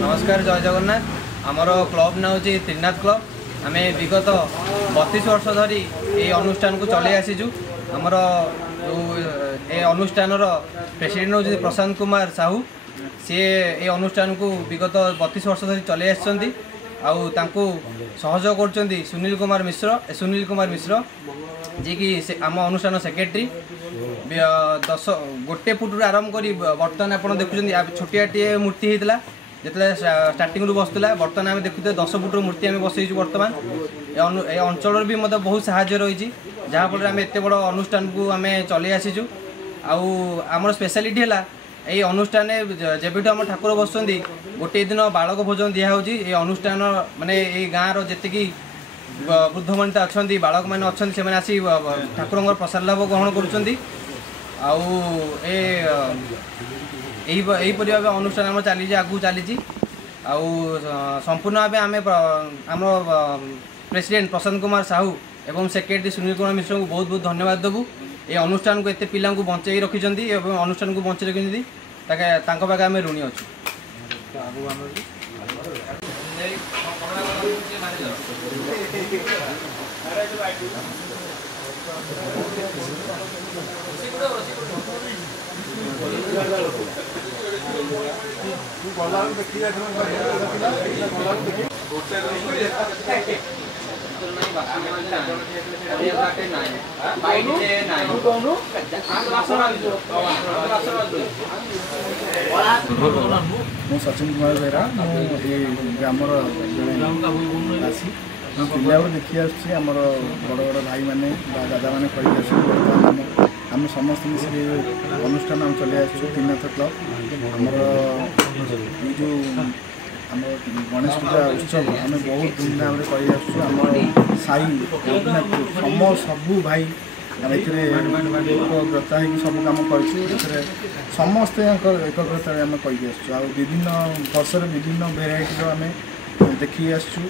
नमस्कार जय जगन्नाथ आमर क्लब ना हूँ त्रिनाथ क्लब आम विगत 32 वर्ष धरी ये अनुष्ठान को चले आसीचु आमर जो ये अनुष्ठान प्रेसिडेंट हूँ प्रशांत कुमार साहू सी ये अनुष्ठान को विगत 32 वर्ष धरी चले आसी सहयोग कर सुनील कुमार मिश्र जी की आम अनुष्ठान सेक्रेटरी 10 गोटे फुट आरंभ कर बर्तमान आप देखुं छोटिया मूर्ति होता जिते स्टार्टिंग रू बसला बर्तमान आम देखुते 10 फुट मूर्ति आम बसईचु बर्तमान ये अंचल भी मतलब बहुत साहाय्य रही जहाँफल आम एत बड़ अनुष्ठान को आम चले आसीचु आमर स्पेशलिटी है ये अनुष्ठान जब आम ठाकुर बस गोटे दिन बालक भोजन दिखाई ये अनुष्ठान माने ये गाँव जी वृद्ध मानता अच्छा बालक मैंने अच्छा से आसी ठाकुर प्रसाद लाभ ग्रहण कर यहीपरि भाव अनुष्ठान आम चली आगू चली संपूर्ण भाव आम आम प्रेसिडेंट प्रशांत कुमार साहू एवं सेक्रेटरी सुनील कुमार मिश्र को बहुत बहुत धन्यवाद देवु ये अनुष्ठान को एत पिला बंचाई रखिंट अनुष्ठान को बंचाई रखी पाखे आम ऋणी अच्छु सचिन कुमार बेहरा ग्रामर आसी पिला देखी आमर बड़ बड़ भाई मैंने दादा मैंने कही आम समस्त मिसिक अनुष्ठान आम चले त्रिनाथ क्लब आमर जो आम गणेश पूजा उत्सव आम बहुत धूमधाम कर साई सबू भाई आम एकग्रता हो सब कम कर समस्ते एकग्रता आम कही आ विभिन्न वर्षर विभिन्न भेराइटी आम देखी आसु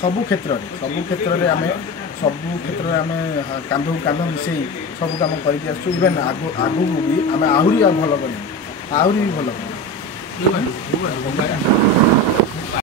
सबू क्षेत्र में आम सबू क्षेत्र में आम कांध कांध मिसई सब कम कर इवेन आगू भी आम आहरी भल कर आहरी भल